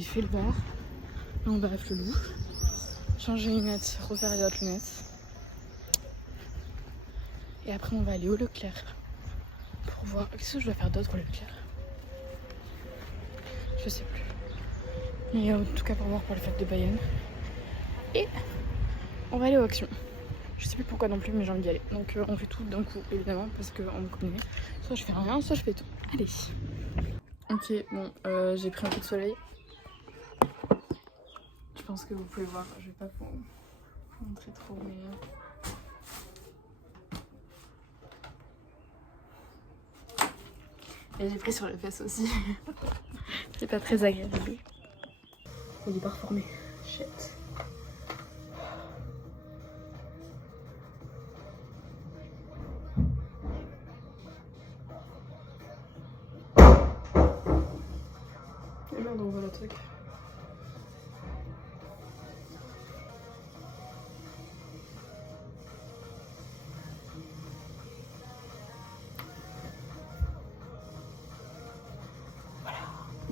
j'ai fait le bar. Non, bref, le loup. Changer les lunettes, refaire les autres lunettes. Et après, on va aller au Leclerc pour voir. Qu'est-ce que je dois faire d'autre au Leclerc? Je sais plus. Mais en tout cas, pour voir pour les fêtes de Bayonne. Et on va aller aux actions. Je sais plus pourquoi non plus, mais j'ai envie d'y aller. Donc on fait tout d'un coup, évidemment, parce qu'on me connaît. Soit je fais rien, soit je fais tout. Allez. Ok, bon, j'ai pris un coup de soleil. Je pense que vous pouvez voir, je vais pas vous montrer trop, mais... Et j'ai pris sur les fesses aussi. C'est pas très agréable. Il est pas reformé. Shit. Et merde, on voit le truc.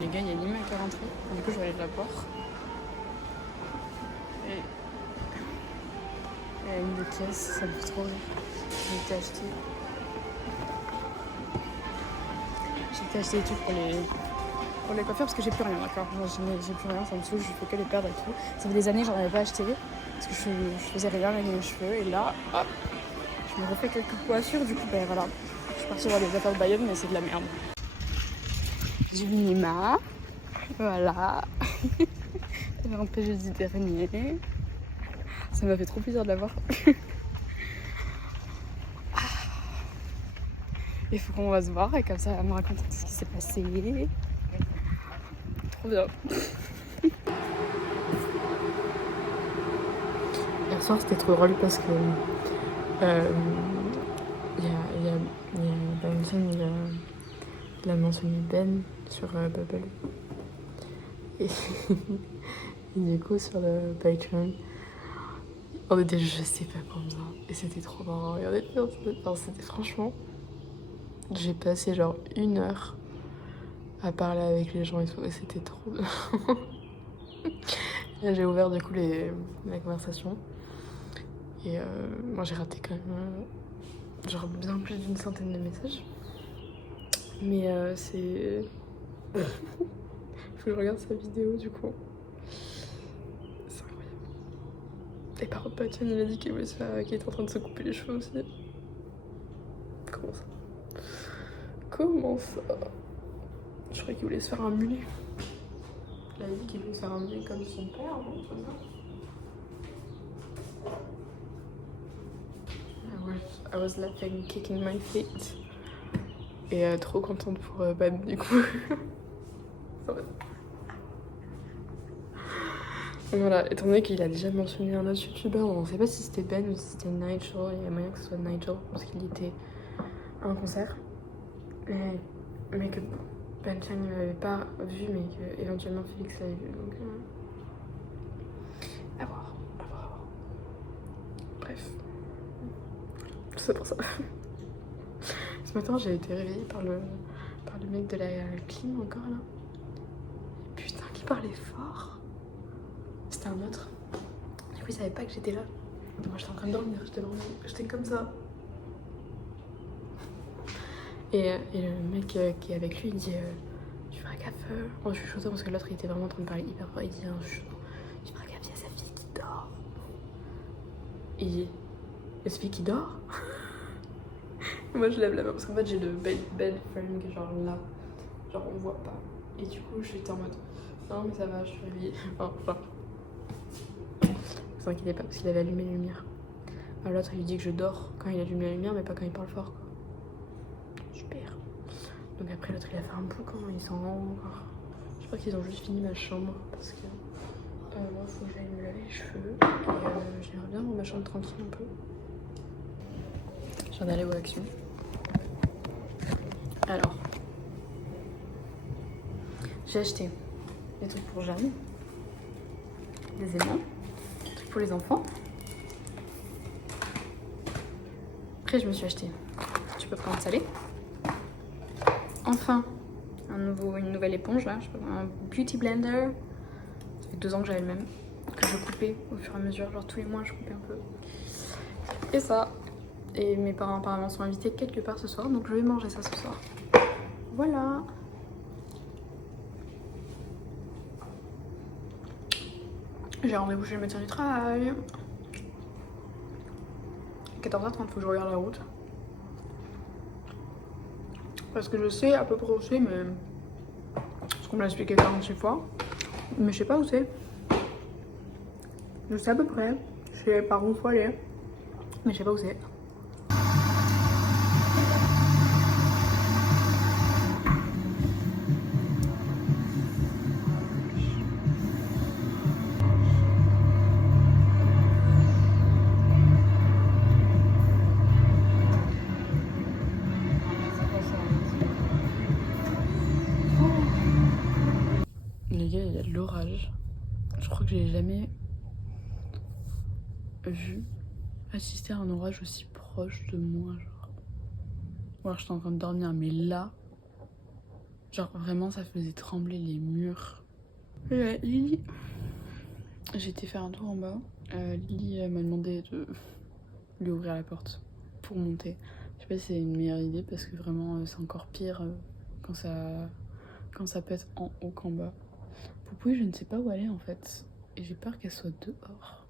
Les gars, il y a Nima qui est rentré, du coup je vais aller la voir. Et il y a une des caisses, ça me fait trop rire. J'ai été acheter des trucs pour les coiffures parce que j'ai plus rien, d'accord. J'ai plus rien, ça me saoule, je fais que les perdre et tout. Ça fait des années que j'en avais pas acheté parce que je faisais rien avec mes cheveux et là, hop, je me refais quelques coiffures, du coup, ben voilà. Je suis partie voir les affaires de Bayonne, mais c'est de la merde. J'ai vu Nima. Voilà. Ça m'a empêché du dernier. Ça m'a fait trop plaisir de la voir. Il faut qu'on va se voir et comme ça elle me raconte tout ce qui s'est passé. Trop bien. Hier soir c'était trop drôle parce que Benson il a mentionné Ben sur Bubble. Et du coup sur le Patreon on était je sais pas combien et c'était trop marrant. C'était franchement j'ai passé genre 1 heure à parler avec les gens et tout et c'était trop bien. Là j'ai ouvert du coup la conversation et moi j'ai raté quand même genre bien plus d'1 centaine de messages. Mais c'est... Faut que je regarde sa vidéo du coup. C'est incroyable. Et par contre Patchen il a dit qu'il était en train de se couper les cheveux aussi. Comment ça? Comment ça? Je croyais qu'il voulait se faire un mulet. Il a dit qu'il voulait se faire un mulet comme son père, non? I was laughing, kicking my feet. Et trop contente pour Ben du coup. Voilà, étant donné qu'il a déjà mentionné un autre youtubeur, on sait pas si c'était Ben ou si c'était Nigel, il y a moyen que ce soit Nigel parce qu'il était à un concert. Mais que Ben Chang ne l'avait pas vu, mais que éventuellement Félix l'avait vu, donc à voir. Bref, tout ça pour ça. Ce matin j'ai été réveillée par le mec de la clim encore là. Putain, qui parlait fort. C'était un autre. Du coup il savait pas que j'étais là. Moi j'étais en train de dormir, j'étais comme ça. Et le mec qui est avec lui il dit tu feras gaffe en chuchotant parce que l'autre il était vraiment en train de parler hyper fort. Il dit en chuchotant tu feras gaffe, il y a sa fille qui dort. Il dit il y a sa fille qui dort. Moi je lève la main parce qu'en fait j'ai le bed frame qui est genre là, genre on voit pas. Et du coup j'étais en mode non mais ça va, je suis réveillée. Enfin. Vous inquiétez pas parce qu'il avait allumé les lumières. Alors l'autre il lui dit que je dors quand il allume la lumière mais pas quand il parle fort quoi. Super. Donc après l'autre il a fait un boucan, il s'en rend encore. Je crois qu'ils ont juste fini ma chambre parce que moi faut que j'aille me laver les cheveux et j'aimerais bien voir ma chambre tranquille un peu. Je viens d'aller aux actions. Alors j'ai acheté des trucs pour Jeanne, des aimants, des trucs pour les enfants. Après je me suis acheté tu peux prendre salé. Enfin une nouvelle éponge là, un beauty blender fait 2 ans que j'avais le même, que je coupais au fur et à mesure, genre tous les mois je coupais un peu. Et ça. Et mes parents apparemment sont invités quelque part ce soir, donc je vais manger ça ce soir. Voilà. J'ai rendez-vous chez le médecin du travail. 14h30, faut que je regarde la route. Parce que je sais à peu près où c'est, mais... Parce qu'on me l'a expliqué 46 fois. Mais je sais pas où c'est. Je sais à peu près. Je sais par où faut aller. Mais je sais pas où c'est. Les gars, il y a de l'orage. Je crois que j'ai jamais vu assister à un orage aussi proche de moi, genre. Ou alors j'étais en train de dormir, mais là, genre vraiment ça faisait trembler les murs. Lily, j'ai été faire un tour en bas. Lily m'a demandé de lui ouvrir la porte pour monter. Je sais pas si c'est une meilleure idée parce que vraiment c'est encore pire quand ça pète en haut qu'en bas. Poupouille, je ne sais pas où aller en fait. Et j'ai peur qu'elle soit dehors.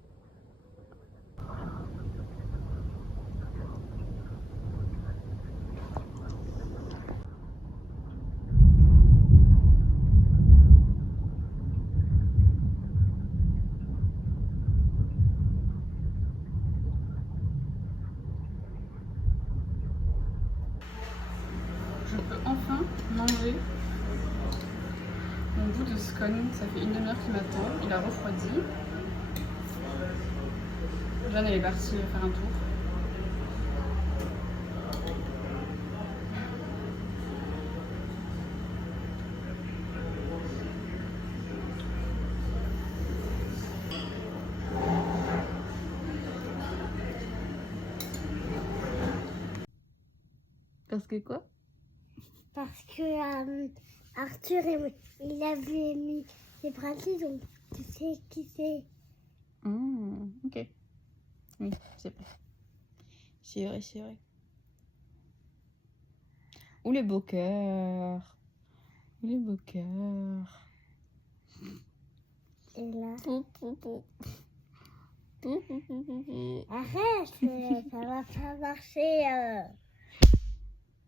Je peux enfin manger mon bout de scone. Ça fait une demi-heure qu'il m'attend. Il a refroidi. Jeanne, elle est partie faire un tour. Parce que quoi? Parce que Arthur, il avait mis ses bracelets, donc tu sais qui c'est. Ok. Oui, c'est vrai. C'est vrai, c'est vrai. Ou les beaux cœurs. Ou les beaux cœurs. Et là... Arrête, ça va pas marcher.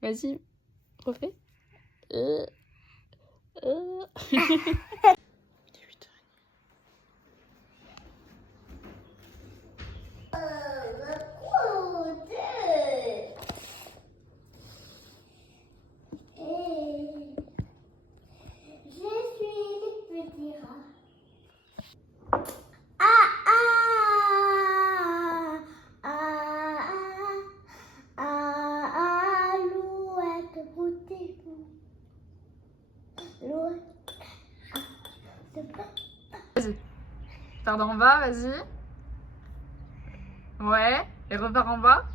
Vas-y, refais. Il est 8h30. Je suis le petit rat. Ah ah ah ah ah Alouette, goûtez-vous. Alouette. Vas-y. Pars en bas, vas-y. Ouais, et repars en bas.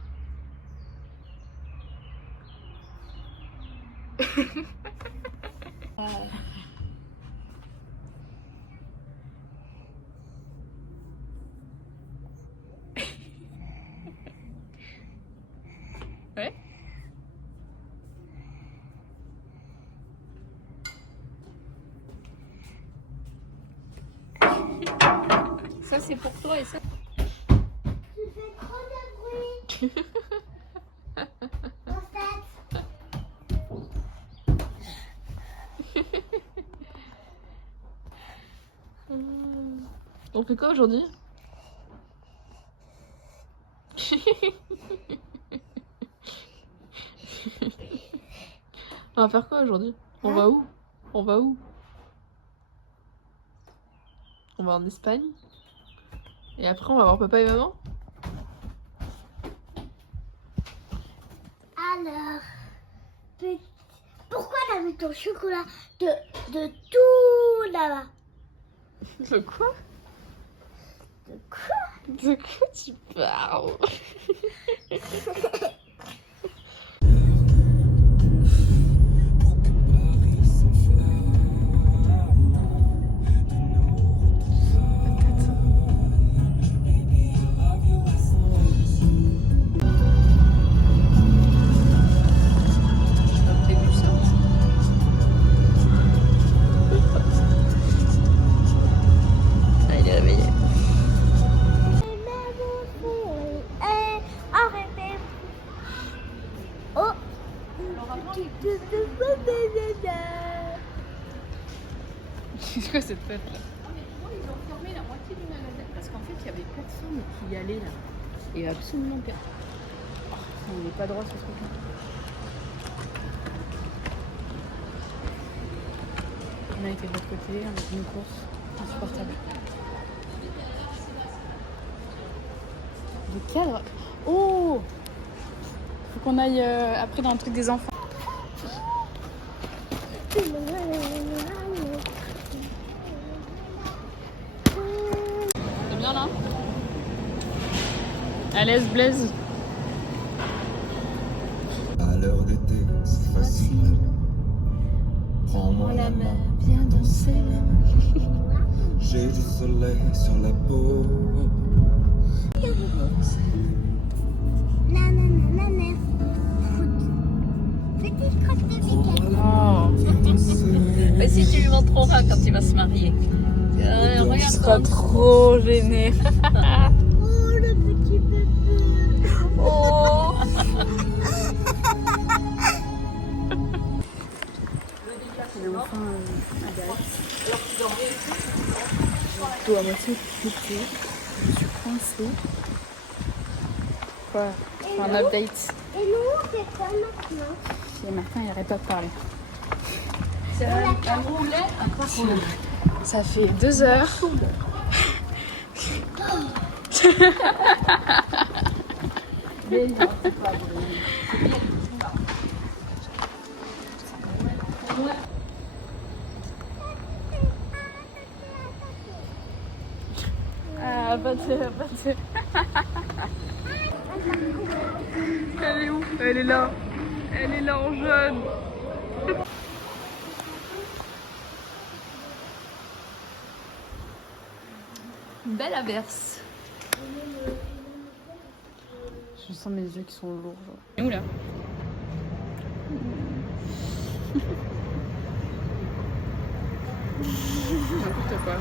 Ouais. Ça c'est pour toi et ça. Tu fais trop de bruit. En fait. On fait quoi aujourd'hui? On va faire quoi aujourd'hui? On va où? On va où? On va en Espagne. Et après on va voir papa et maman. Alors, pourquoi t'as mis ton chocolat de tout là-bas? De quoi? De quoi? De quoi tu parles? peuple. Ah, mais tu vois, ils ont fermé la moitié du magasin parce qu'en fait, il y avait personne qui y allait là. Et absolument personne. Oh, on n'est pas droit sur ce truc-là. On a été de l'autre côté, on a fait une course insupportable. Des cadres. Oh! Faut qu'on aille après dans le truc des enfants. C'est bien là? À l'aise, Blaise. À l'heure d'été, c'est facile. Prends-moi la main, viens danser. J'ai du soleil sur la peau. Petite crotte de week-end. Oh. Mais si tu lui montreras quand il va se marier. Je serai trop gênée. Oh, le petit bébé. Oh. J'ai enfin un galette. Je dois à moitié péter. Je suis coincée. Quoi? Un update. Et nous, on fait quoi maintenant? Et Martin, il n'arrête pas de parler. C'est un roulet, un pas roulet. Ça fait 2 heures. Ah, battez. Elle est où? Elle est là. Elle est là en jaune. Belle averse. Je sens mes yeux qui sont lourds. Et où là? N'importe quoi.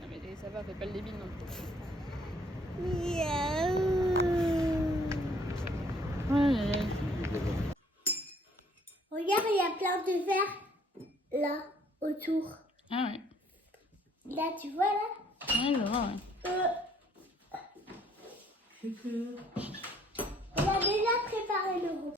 Non mais ça va, fais pas le débile non plus. Regarde, il y a plein de verres là, autour. Ah ouais. Là, tu vois là? Ouais, je vois, ouais. On a déjà préparé le repas.